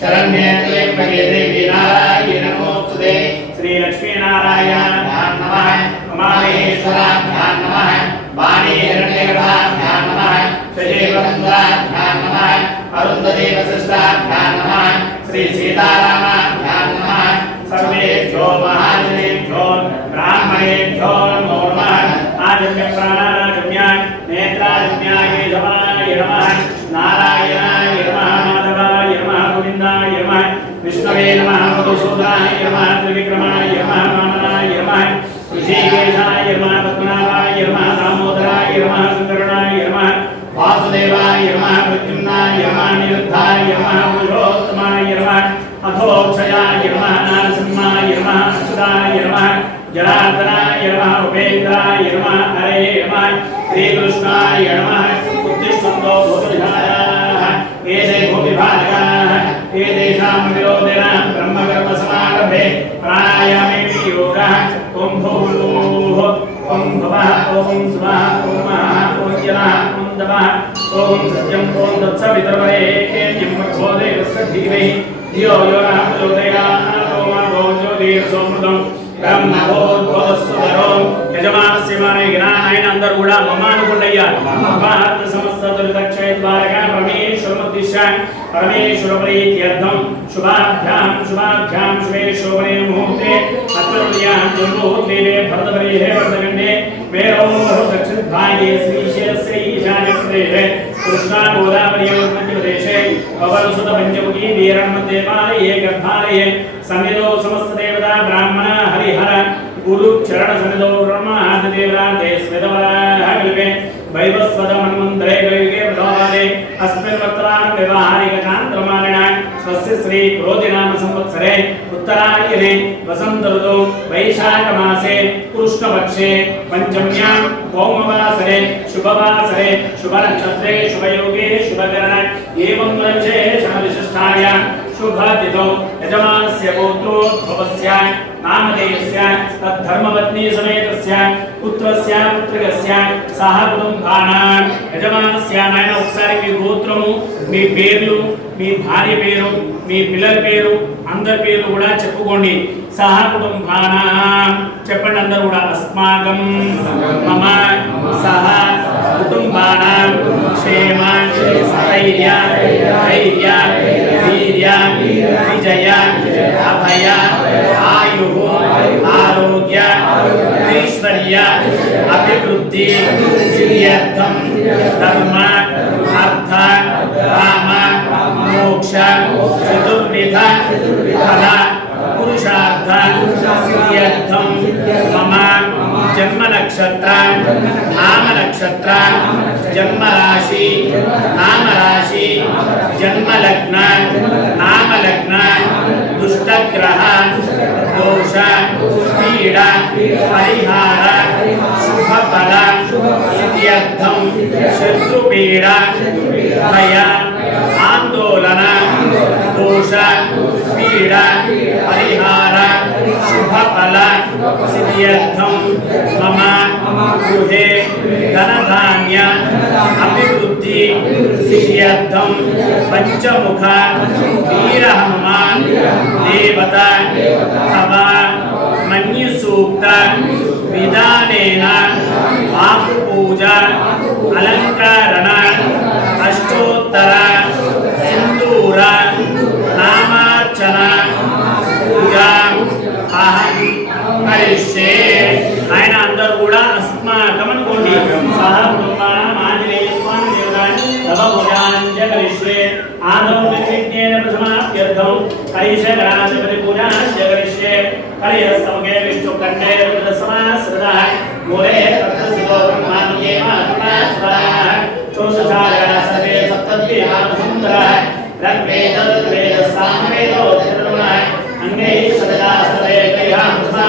शरण्ये त्र्यंबके देवी नारायणी नमोस्तुते श्री लक्ष्मी नारायणाभ्यां नमः उमामहेश्वराभ्यां नमः वाणी हिरण्यगर्भाभ्यां नमः शजीवरन्द्राभ्यां नमः अरुन्धती वसिष्ठाभ्यां नमः श्री सीतारामाभ्यां नमः सर्वेभ्यो महाजनेभ्यो ब्राह्मणेभ्यो नमो नमः आजन्य प्राणानागम्याय नेत्राजन्याय जवाय नमः नारायणाय नमः माधवाय नमः गोविन्दाय नमः विष्णवे नमः मधुसूदनाय नमः त्रिविक्रमाय नमः वामनाय नमः ऋषिकेशाय नमः पद्मनाभाय नमः दामोदराय नमः शङ्करणाय नमः वासुदेवाय नमः प्रद्युम्नाय नमः निरुद्धाय नमः पुरुषोत्तमाय नमः अथोक्षयाय नमः नारसिंहाय नमः अच्युताय नमः जनार्दनाय नमः उपेन्द्राय नमः हरे नमः श्रीकृष्णाय नमः उत्तिष्ठन्तो भूतविधायाः एते भूतिभारकाः एतेषां विरोधिन ब्रह्मकर्मसमारभे प्राणायामे योगः ॐ भूर्भुवः ॐ भवः ॐ स्वः ॐ महः ॐ जनः ॐ दमः ॐ सत्यं ॐ तत्सवितुर्वरेण्यं भर्गो देवस्य धीमहि धियो यो नः प्रचोदयात् ॐ ज्योतिर्सोमृतं ब्रह्मभूर्भुवस्सुतरो యజమానస్య మానవిజ్ఞానాయన అందరూ కూడా మమ అనుకుంటయ్యా మహాత్మ సమస్త దురితక్షయ ద్వారకా పరమేశ్వరముద్దిశ్య పరమేశ్వర ప్రీత్యర్థం శుభాభ్యాం శుభాభ్యాం శుభే శోభనే ముహూర్తే అత్రుల్యాం దుర్ముహూర్తే భరతపరిహే భరతగండే మేరో దక్షిణాయే శ్రీశైలస్య ఈశాన్య ప్రదేశే కృష్ణా గోదావరి మధ్యప్రదేశే పవనసుత పంచముఖీ వీరన్మదేవాలయే గర్భాలయే సన్నిధో సమస్త దేవతా బ్రాహ్మణ హరిహర गुरु चरण सन्निधो ब्रह्मादिदेवरान्ते स्मितवराहकल्पे वैवस्वत मन्वन्तरे कलियुगे प्रथमपादे अस्मिन् वर्तमान व्यवहारिककान्तरमाणेन स्वस्य श्री क्रोधिनाम संवत्सरे उत्तरायणे वसन्त ऋतौ वैशाखमासे कृष्णपक्षे पञ्चम्यां भौमवासरे शुभवासरे शुभनक्षत्रे शुभयोगे शुभकरणे एवं विशेषणविशिष्टायां शुभतिथौ यजमानस्य पौत्रोद्भवस्य नामधेयस्य तद्धर्मपत्नी समेतस्य पुत्रस्य पुत्रिकस्य सह कुटुंबानां యజమానస్య నాయన ఒకసారి మీ గోత్రము మీ పేర్లు మీ భార్య పేరు మీ పిల్లల పేరు అందరి పేర్లు కూడా చెప్పుకోండి సహ కుటుంబానాం చెప్పండి అందరూ కూడా అస్మాకం మమ సహ కుటుంబానాం క్షేమ స్థైర్య ధైర్య వీర్య విజయ అభయ ఆయు ఆరోగ్య ఐశ్వర్య అభివృద్ధి సిద్ధ్యర్థం ధర్మ అర్థ కామ మోక్ష చతుర్విధ ఫల పురుషార్థ సిద్ధ్యర్థం మమ జన్మ నక్షత్ర నామ నక్షత్ర జన్మ రాశి నామ రాశి జన్మ లగ్న నామ లగ్న దుష్టగ్రహ దోష పీడ పరిహార శుభ ఫల సిద్ధ్యర్థం శత్రుపీడ భయ ఆందోళన దోష పీడ పరిహార శుభ ఫల సిద్ధ్యర్థం మమ గృహే ధనధాన్య అభివృద్ధి సిద్ధ్యర్థం పంచముఖ వీర హనుమాన్ దేవత తవ మన్యు సూక్త విధానేన వాకు పూజ అలంకరణ కరిష్యే ఆయన అందరూ కూడా అస్మాకం అనుకోండి సహ కుటుంబానాం ఆంజనేయ స్వామి దేవతాని తవ పూజాంచ కరిష్యే ఆదౌ నిర్విఘ్నేన ప్రథమాప్యర్థం కైశగణాధిపతి పూజాంచ కరిష్యే కలయస్తమకే విష్ణుకంఠే రుద్రసమాశ్రితః మూలే తత్రసితో బ్రహ్మాణ్యేవ అరుణాశ్వరः చోషసాగర సర్వే సప్తద్వీపాన్ సుందరः ऋग्वेद सामवेदो धर्मः अंगे सदा सदे कयां सदा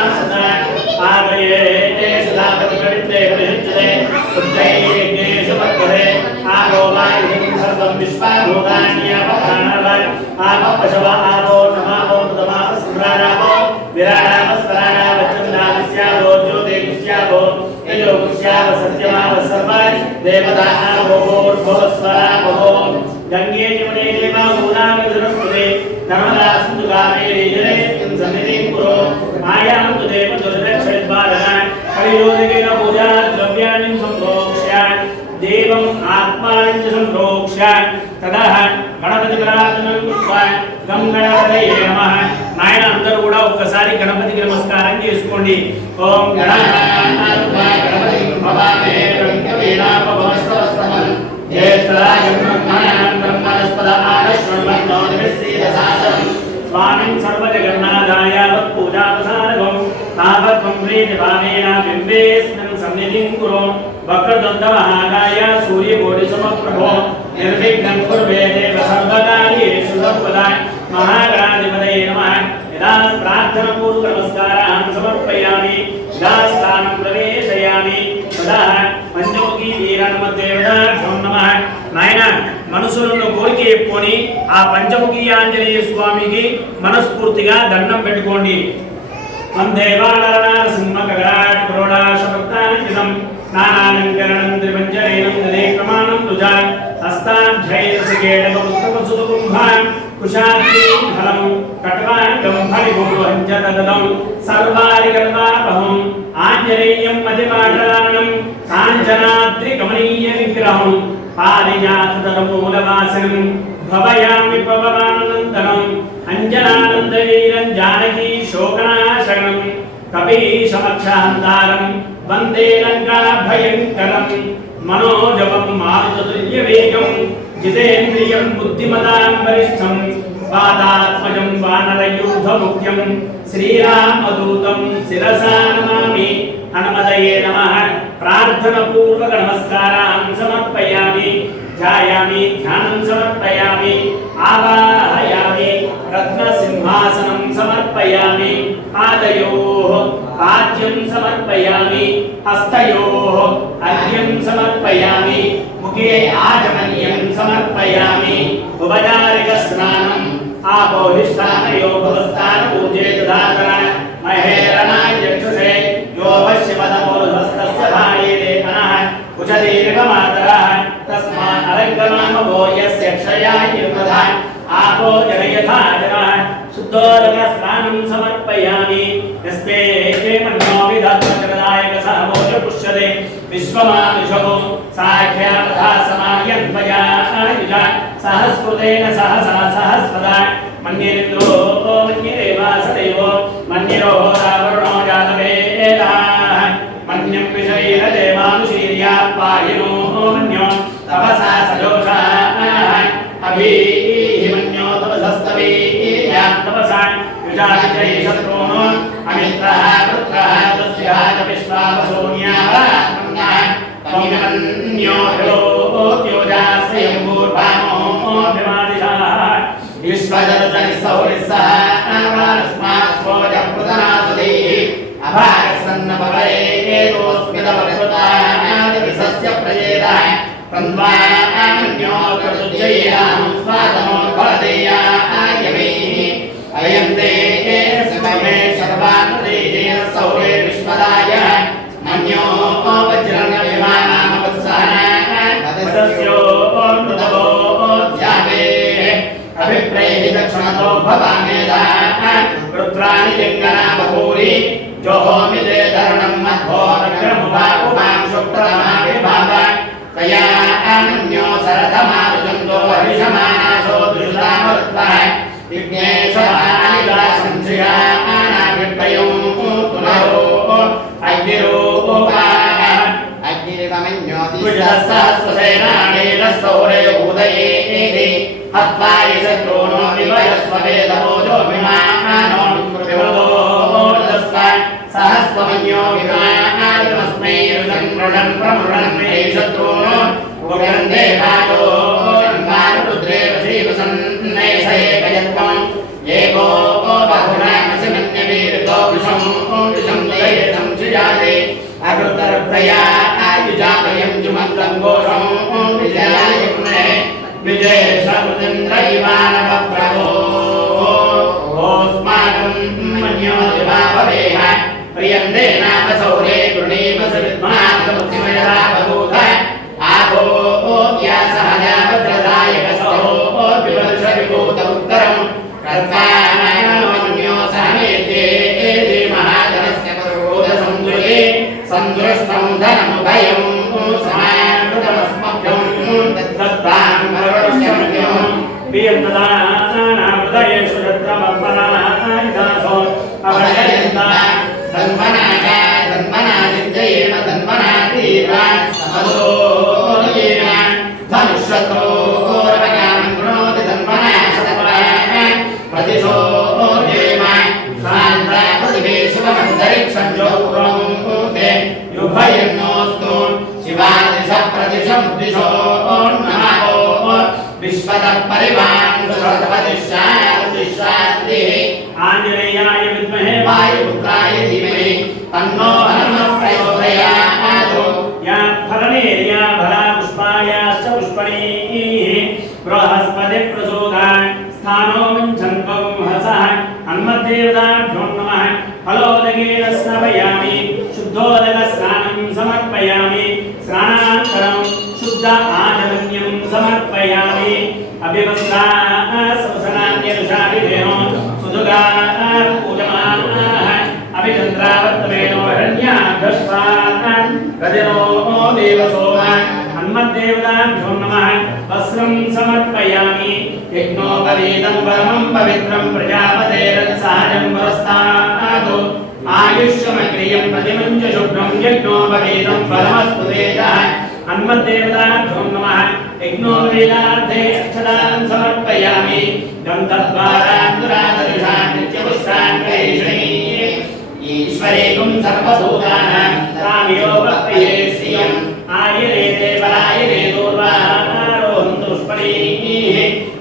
आगये सदा प्रतिपदिते प्रयुज्यते उज्जयेषु पत्रे आगो वायुं सर्वं विश्वभूतान्यापकानवत् आपपशव आपो नमापो तमास्मरापो विराडामस्मराणावच्चन्दास्यावो ज्योतिस्यावो तेजोस्याव सत्यमाव सर्वं देवतानावो भोस्वरावो गंगे जमुने देवा गोदावरी सरस्वती नर्मदा सिंधु कावेरी जलेस्मिन् सन्निधिं कुरु मायां तु देव दुर्दक्षिद्वारः कलियोगिन पूजा द्रव्याणि सम्प्रोक्ष्य देवम् आत्मानं च सम्प्रोक्ष्य ततः गणपति प्रार्थनं कृत्वा गं गणपतये नमः నాయన అందరూ కూడా ఒక్కసారి గణపతికి నమస్కారం చేసుకోండి ఓం గణానాథ గణపతి భవామే బ్రహ్మవీణాపవస్తవస్తమం स्वामिन् सर्वजगन्नाथाय वत्पूजापसारगं तावत्त्वं प्रीतिभावेन बिम्बेऽस्मिन् सन्निधिं कुरु वक्रतुण्डमहाकाय सूर्यकोटिसमप्रभो निर्विघ्नं कुर्वे देव सर्वकार्येषु सर्वदा महागणाधिपतये नमः यदा प्रार्थनापूर्वकनमस्कारान् समर्पयामि यदा स्थानं प्रवेशयामि तदा పంచముఖి వీరహనుమద్దేవతాభ్యో నమః నాయన మనసులో కోరిక చెప్పుకొని ఆ పంచముఖి ఆంజనేయ స్వామికి మనస్ఫూర్తిగా దండం పెట్టుకోండి వందేవానరనార సింహకరాట్ క్రోడాశభక్తానితం నానాలంకరణం త్రిపంచనైనం దదే ప్రమాణం తుజా హస్తాభ్యైరసకేటక పుస్తకసుదుకుంభాం కుశాద్రీం ఫలం కట్వాంగం ఫలిభూహంచ తదదం సర్వారికల్వాపహం ఆంజనేయం మతిపాటలానం కాంచనాద్రికమనీయ విగ్రహం పారిజాతదరమూలవాసనం భవయామి పవమానందనం అంజనానందవీరం జానకీ శోకనాశనం కపీశమక్షాంతారం వందే లంకా భయంకరం మనోజవం మారుతతుల్యవేగం జితేంద్రియం బుద్ధిమతాం వరిష్టం వాతాత్మజం వానరయూథముఖ్యం శ్రీరామదూతం శిరసా నమామి హనుమతయే నమః ప్రార్థనపూర్వక నమస్కారాన్ సమర్పయామి ధ్యాయామి ధ్యానం సమర్పయామి ఆవాహయామి రత్నసింహాసనం సమర్పయామి పాదయోః పాద్యం సమర్పయామి హస్తయోః అర్ఘ్యం సమర్పయామి ముఖే ఆచమనీయం సమర్పయామి ఉపచారిక స్నానం ఆపోహిష్టానయో భవస్థాన పూజే తదాకర మహేరణాయ చక్షుషే यो पश्चिमदमूलहस्तस्य भायेते मनः कुचदीर्घमातरः तस्मात् अलङ्कनामो यस्य क्षयायिर्मधः आपो जनयथा जनः शुद्धोदकस्नानं समर्पयामि यस्मे मन्यो विधत्वजगदायकसहमोज पुष्यते विश्वमानुषो साख्यावधा समायन्त्वया आयुजा सहस्कृतेन सहसा सहस्रदा मन्येन्द्रो मन्यदेवासदेवो मन्यरो रावणो जातवेदः मन्यं विषयेदेवानुशीर्या पायिनो मन्यो तपसा सजोषाः अभीमन्यो तपसस्तवीया तपसा युजाजय शत्रून् अमित्रः वृत्रः तस्याः च विश्वावसोन्याः त्वमन्यो ह्योजास्यम्भूर्वामोऽभिमादिशाः विश्वजलजनिसौरिसः अनवारस्मात् स्वोजप्रतनासुधीः अभागसन्नपवरेतोऽस्मिदवकृतादिविसस्य प्रजेदः तन्वामन्यो कर्तुज्जयेनां स्वातमोद्भवदेयायमीः अयं ते सुमे सर्वान्नदेः सौरे विश्वदाय मन्यो वज्रन्यभिमानामवत्सहः तदस्यो मृतवो ध्यावे अभिप्रेहि दक्षिणतो भवामेदः रुद्राणि लिङ्गना बहूरि जोहोमि ते धरणं मध्वो नग्रमुपाकुमां शुक्रमाविभाव तया अन्यो सरथमारुजन्तो हरिषमानासो दुषदामरुत्वः विघ्नेशवानिगा संशयानाभिप्रयो पुनरो सहस्रसेनानेन सौरे उदयेति हत्वा यशत्रूनो विभयस्ववेदमोजो विमानो विमलोदस्व सहस्रमन्यो विमानमस्मै ऋणं प्रमृणं शत्रूनो उग्रन्ते भागो रुद्रेव श्रीवसन्नैषैकयत्वम् एको बहुनामसिमन्यवीरतो विषं दयेतं सुजाते अकृतरप्रया आयुजामयं जुमन्तं घोषं विजयाय पुनः विजय समुद्रैवानवप्रभो ओस्माकं मन्यो दिवाभवेह प्रियन्ते नाम सौरे गृणीव सविद्मान्तमुक्तिमयदा बभूथ आभो व्यासहजा वज्रदायकसो विवर्षविभूत उत्तरम् कर्तानामन्यो समेते महाधनस्य क्रोधसंजुले सन्दृष्टं धनमुभयं समाकृतमस्मभ्यं दत्तां वरुणश्चमन्यो प्रियन्तदानामृतयेषु यत्रमर्पणानिदासो अभयन्ता धन्वनादित्येन धन्वनातीरान् समदोयेन धनुष्यत्रोरवगामं कृणोति धन्वना प्रतिशो देवा शान्ता प्रतिवेशमन्तरिक्षं जोपुरोमुते युभयन्नोऽस्तु शिवादिश प्रतिशं दिशो नमो विश्वतः परिवाङ्गुशतपतिशान्तिः आञ्जनेयाय विद्महे वायुपुत्राय धीमहि तन्नो हनुमः प्रचोदयात् या फलनेर्या फला पुष्पायाश्च पुष्पणीः बृहस्पति प्रचोदयात् स्थानो विञ्चन्त्वं हसः हनुमद्देवताभ्यो नमः फलोदकेन स्नापयामि शुद्धोदकस्नानं समर्पयामि स्नानानन्तरं शुद्ध आचमन्यं समर्पयामि अभिवस्त्रा सवसनान्यनुषाभिधेनो सुदुगा पूजमानः अभिचन्द्रावर्तमेनो हिरण्याभ्यस्वान् गदिनो देवसोमान् हनुमद्देवताभ्यो नमः वस्त्रं समर्पयामि यज्ञोपवीतं परमं पवित्रं प्रजापतेरत्सहजं पुरस्तात् आयुष्यमग्रियं प्रतिमुञ्च शुभ्रं यज्ञोपवीतं परमस्तु तेजः हनुमद्देवताभ्यो नमः यज्ञोपवीतार्थे अक्षतां समर्पयामि गन्धद्वारान्तरादर्शान् नित्यपुष्टान् कैषणी ईश्वरेकुं सर्वभूतानां तामियो भक्तिये श्रियम् आयनेते परायने दूर्वारोहन्तु पुष्पणीः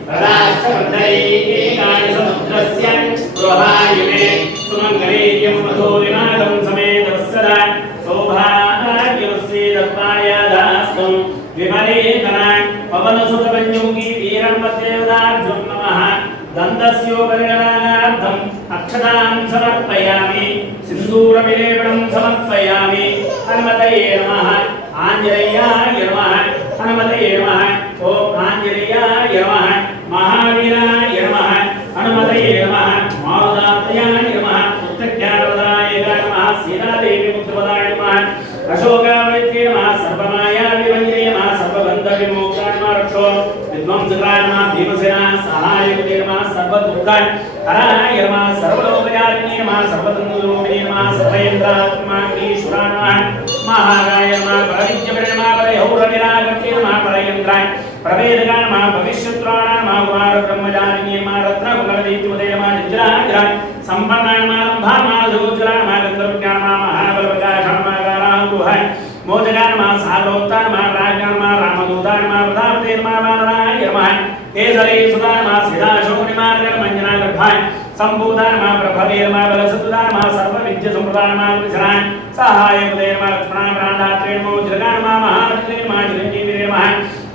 प्रदाश्च वन्दैकानि समुद्रस्य गृहायुने सुमङ्गलेयं मधुरिमागं समेतवत्सदा सौभाग्यवस्ये दत्ताय दास्तं विपरीतनां पवनसुतपञ्चमुखी वीरन्मद्देवताभ्यो नमः दन्तस्योपरिगणार्थम् अक्षतां समर्पयामि सिन्दूरविलेपनं समर्पयामि हनुमतये नमः आञ्जनेयाय नमः हनुमतये नमः ॐ आञ्जनेयाय नमः महावीराय नमः हनुमतये नमः मारुतात्मजाय नमः उत्तज्ञानवदाय नमः सीतादेवी पुत्रवदाय नमः अशोकावृत्ये नमः सर्वमाया विभञ्जने नमः सर्वबन्धविमोक्षाय नमः रक्षो विद्वांसकाय नमः भीमसेना सहायकुते नमः सर्वदुर्गाय हराय नमः सर्वलोकयारिणे नमः सर्वतन्त्रलोकिने नमः सर्वेन्द्रात्माग्नीश्वराय नमः महागाय नमः परविद्यपरे नमः परहौरनिरागत्ये नमः परयन्त्राय प्रवेदकाय नमः भविष्यत्राय नमः कुमारब्रह्मचारिणे नमः रत्नकुलदीप्तिमते नमः निजराजराय सम्पन्नाय नमः लम्भामाधोज्जलाय नमः गन्धर्वज्ञाय नमः महाबलप्रकाशाय नमः काराङ्गुहाय मोदकाय नमः सालोक्ताय नमः राज्ञाय नमः रामदूताय नमः प्रतापते नमः वानराय नमः केसरी सुताय नमः सीताशोकनिमार्गाय मञ्जनागर्भाय सम्भूताय नमः प्रभवे नमः बलसुताय नमः सर्वविद्यासम्प्रदाय नमः विशराय सहायकुते नमः लक्ष्मणाय प्राणदात्रे नमो जगाय नमः महारथे नमः चिरञ्जीविरे नमः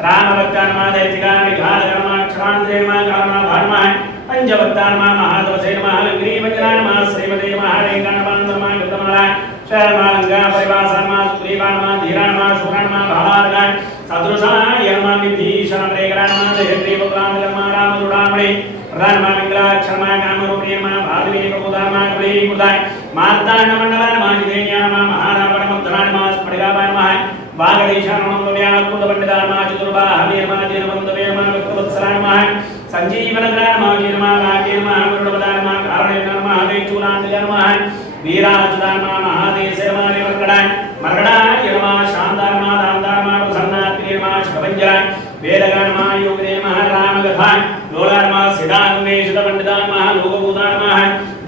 रामभक्ताय नमः दैत्यकाय विघातकाय नमः क्षमान्ते नमः कामनाय नमः पंचभक्ताय नमः महादवसे नमः लग्रीवज्राय नमः श्रीमते नमः रेखानमः नमः कृतमलाय शर्मालंगा परिवासाय नमः सुग्रीवाय नमः धीराय नमः शूराय नमः भावार्गाय सदृशाय नमः विभीषण प्रेकराय नमः देहग्रीवपुराण नमः रामदुरामणे प्रधान नमः विग्रहाक्षरमाय कामरूपिणे नमः भादवे प्रबोधाय नमः क्लीमुदाय मार्ताय नमः नमः जितेन्द्राय नमः महारावणमुद्राय नमः स्फटिकाय नमः वागीशाय नमः व्याकुलपण्डिताय नमः चतुर्बाहवे नमः दीनबन्धवे नमः विक्रमवत्सलाय नमः संजीवनग्राय नमः नमः नागे नमः गुरुवदाय नमः कारणे नमः वेचूलाय नमः वीराजुदाय नमः महादेशे नमः मर्गडाय नमः शान्ताय नमः दान्ताय नमः प्रसन्नाय पंजरा वेदगानमायोगने महारामकथा लोलारमा सिद्धान्वेषित पंडितान् महालोकभूतान् महा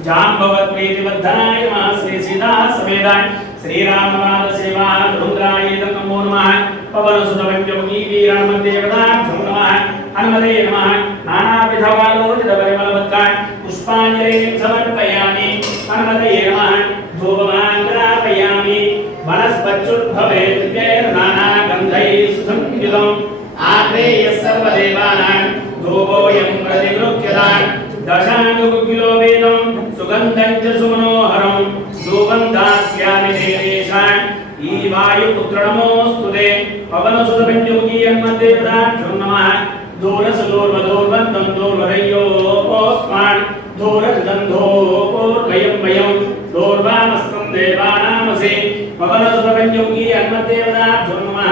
जाम्बवत् प्रीतिवर्धनाय महा श्री सीता समेताय श्रीरामपाद सेवा रुद्राय नमो नमः पवनसुत पंचमुखी वीरामदेवताभ्यो नमः हनुमते नमः नानाविधवालोचित परिमलवत्ताय पुष्पाञ्जलिं समर्पयामि हनुमते नमः धूपमाग्रापयामि वनस्पत्युद्भवे नानागन्धैः सुसंयुतम् आग्नेयः सर्वदेवानां धूपोऽयं प्रतिगृह्यतां दशानुकिलो वेदं सुगन्धं च सुमनोहरं धूपं दास्यामि देवेशान् ईवायुपुत्र नमोऽस्तुते पवनसुत पंचमुखी अन्मदेवताभ्यो नमः दूरसदूर्वदूर्वन्तं दूर्वरयोस्मान् दूरगन्धोर्वयं वयं दूर्वामस्तं देवानामसि पवनसुत पंचमुखी अन्मदेवताभ्यो नमः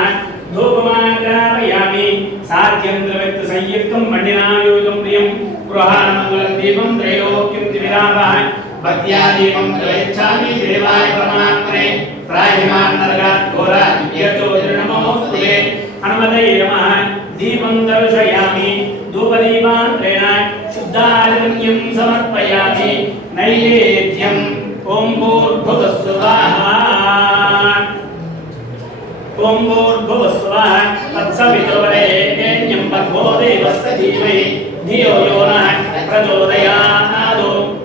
धूपमाग्रापयामि साध्यं द्रव्यक्तसंयुक्तं मण्डिनायुक्तं प्रियं गृहाणमङ्गलं दीपं त्रैलोक्यं त्रिविरामः भक्त्यादीपं प्रयच्छामि देवाय परमात्मने त्राहिमान् नरकात् घोरात् यज्ञोतिर्नमोऽस्तुते हनुमते नमः दीपं दर्शयामि धूपदीपान् त्रेणाय शुद्धार्घ्यं समर्पयामि नैवेद्यं ॐ भूर्भुवस्सुवः ॐ भूर्भुवस्सुवः तत्सवितुर्वरेण्यं भर्गो देवस्य धीमहि धियो यो नः प्रचोदयात्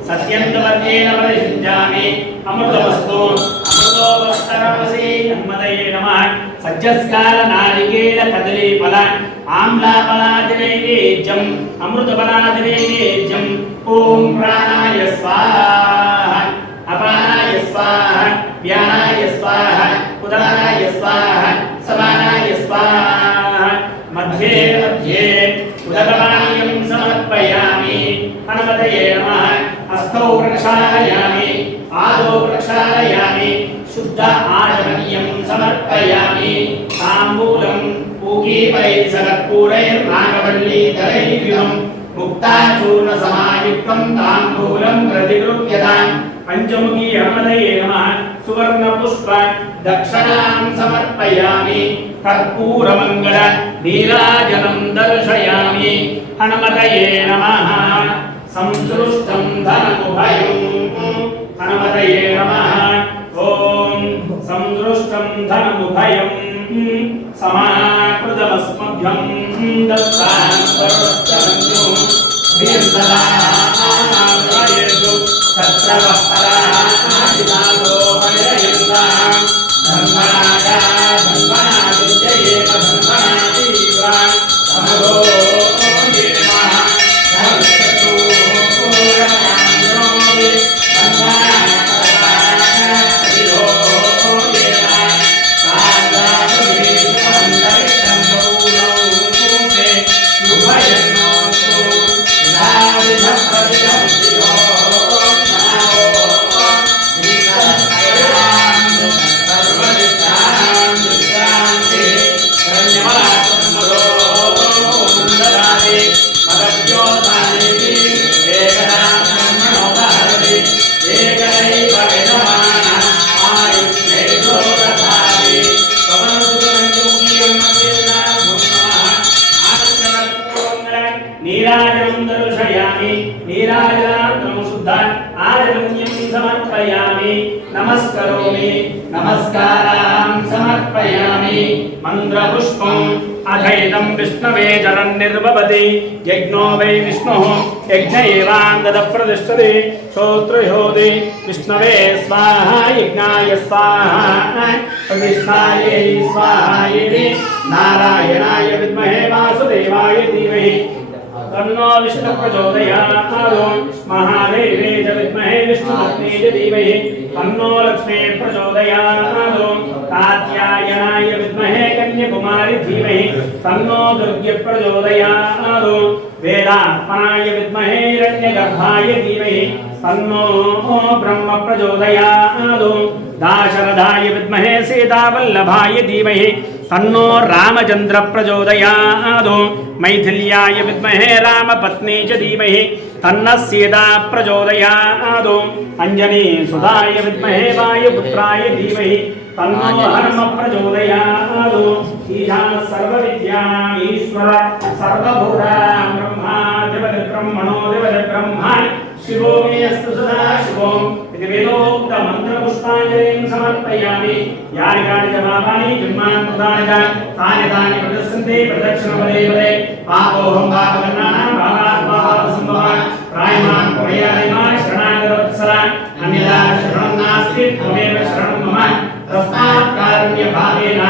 सत्यन्तवर्तेन परिषिञ्जामि अमृतमस्तु अमृतोपस्तरमसि हनुमते नमः सज्जस्काल नारिकेल कदलीफल आम्लाफलादिनैवेद्यम् अमृतफलादिनैवेद्यम् ॐ प्राणाय स्वाहा अपानाय स्वाहा व्यानाय स्वाहा उदानाय स्वाहा समानाय स्वाहा मध्ये मध्ये उदकपानीयं समर्पयामि हनुमते नमः हस्तौ प्रक्षालयामि आदौ प्रक्षालयामि शुद्ध आचमनीयं समर्पयामि ताम्बूलं पूगीपैर्सकर्पूरैर्नागवल्लीधरैर्युतं मुक्ताचूर्णसमायुक्तं ताम्बूलं प्रतिगृह्यतां पंचमुखी हनुमते नमः सुवर्णपुष्प दक्षिणां समर्पयामि कर्पूरमङ्गल नीराजनं दर्शयामि हनुमते नमः संसृष्टं धनमुभयं हनुमते नमः ॐ संसृष्टं धनमुभयं समाकृतमस्मभ्यं दत्तां सर्वश्चरन्यो वीर्दलानामयेषु तत्रवःपरादिनागो हययन्तां धन्वनागा धन्वनादित्ययेव धन्वनातीव्रा समगो नीराजनं दर्शयामि नीराजनं शुद्ध आचमनीयं समर्पयामि नमस्करोमि नमस्कारां समर्पयामि मन्त्रपुष्पम् अथैदं विष्णवे जरन्निर्भवति यज्ञो वै विष्णुः यज्ञ एवान्ततःप्रतिष्ठते श्रोत्रयोदि विष्णवे स्वाहा यज्ञाय स्वाहा प्रतिष्ठायै स्वाहा इति नारायणाय विद्महे वासुदेवाय धीमहि तन्नो विष्णु प्रचोदयात् महादेवे च विद्महे विष्णुपत्नी च धीमहि तन्नो लक्ष्मी प्रचोदयात् कात्यायनाय विद्महे कन्याकुमारी धीमहि तन्नो दुर्गे प्रचोदयात् वेदात्मनाय विद्महे हिरण्यगर्भाय धीमहि तन्नो ब्रह्म प्रचोदयात् दाशरथाय विद्महे सीतावल्लभाय धीमहि तन्नो रामचंद्र प्रचोदयात् मैथिल्याय विद्महे रामपत्नी च धीमहि तन्नः सीता प्रचोदयात् अंजनी सुधाय विद्महे वायुपुत्राय धीमहि तन्नो हनुम प्रचोदयात् ईशान सर्वविद्यानाम् ईश्वर सर्वभूतानां ब्रह्मा देवब्रह्मणो देवब्रह्मा शिवो मे अस्तु सदा शिवो इति वेदोक्त मन्त्रपुष्पाञ्जलिं समर्पयामि यानि कानि च पापानि जन्मान्तराणि च तानि प्रदस्यन्ते प्रदक्षिणपदे पदे पापोऽहं पापकर्माणां पापात्मापापसम्भवान् प्रायमान् प्रयादिमान् शरणागतवत्सल अन्यथा शरणं नास्ति त्वमेव शरणं मम तस्मात् कारुण्यभावेन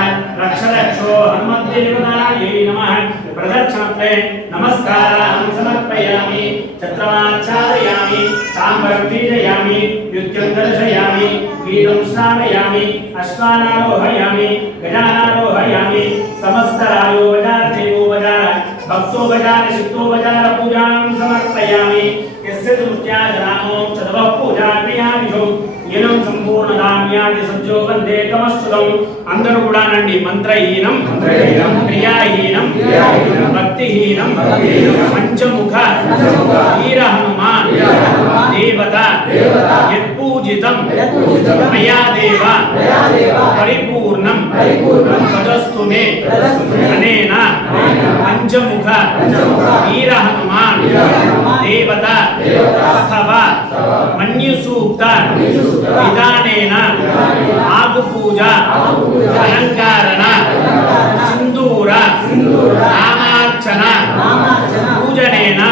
रक्ष रक्षो हनुमद्देवतायै नमः प्रदक्षिणत्वे नमस्कारान् समर्पयामि छत्रमाच्छादयामि ताम्बरं पीडयामि युक्तं दर्शयामि गीतं श्रावयामि अश्वानारोहयामि गजानारोहयामि समस्तरायोपचार देवोपचार भक्तोपचार शिक्तोपचार पूजां समर्पयामि यस्य दृष्ट्या जनामो चतुः पूजा क्रियादिषु येनं सम्पूर्णधाम्यादि सज्जो वन्दे तमस्तुतं అందరూ కూడా నండి మంత్రహీనం క్రియాహీనం భక్తిహీనం పంచముఖ వీర హనుమాన్ దేవత యత్పూజితం మయా దేవ పరిపూర్ణం తదస్తు మే అనేన పంచముఖ వీర హనుమాన్ దేవత అథవా మన్యు సూక్త విధానేన ఆగు పూజ అలంకారణ సింధూర నామార్చన పూజనేన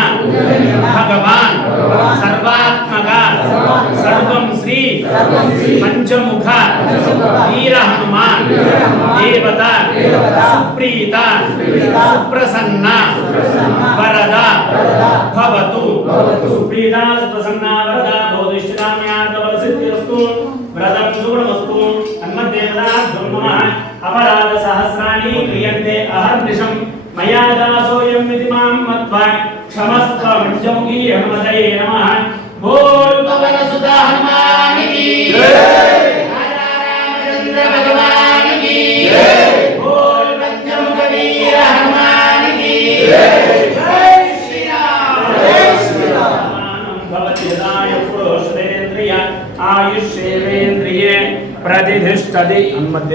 భగవాన్ సర్వాత్మక సర్వం శ్రీ పంచముఖ వీర హనుమాన్ దేవత సుప్రీత సుప్రసన్న వరద భవతు సుప్రీత సుప్రసన్న వరద భవతిష్ఠామ్యార్థవసిద్ధిరస్తు వ్రతం సుగుణమస్తు హనుమద్దేవతాభ్యం నమః अपराध सहस्राणि क्रियन्ते अहर्निशं मया दासोऽयं इति मां मत्वा क्षमस्व मज्जमुखी हनुमतये नमः बोल पवन सुत हनुमान की जय राजा रामचंद्र भगवान की जय बोल पंचमुख वीर हनुमान की जय जय श्री राम भवति हृदय पुरुषेन्द्रिय आयुष्येन्द्रिये प्रतिष्ठति हनुमते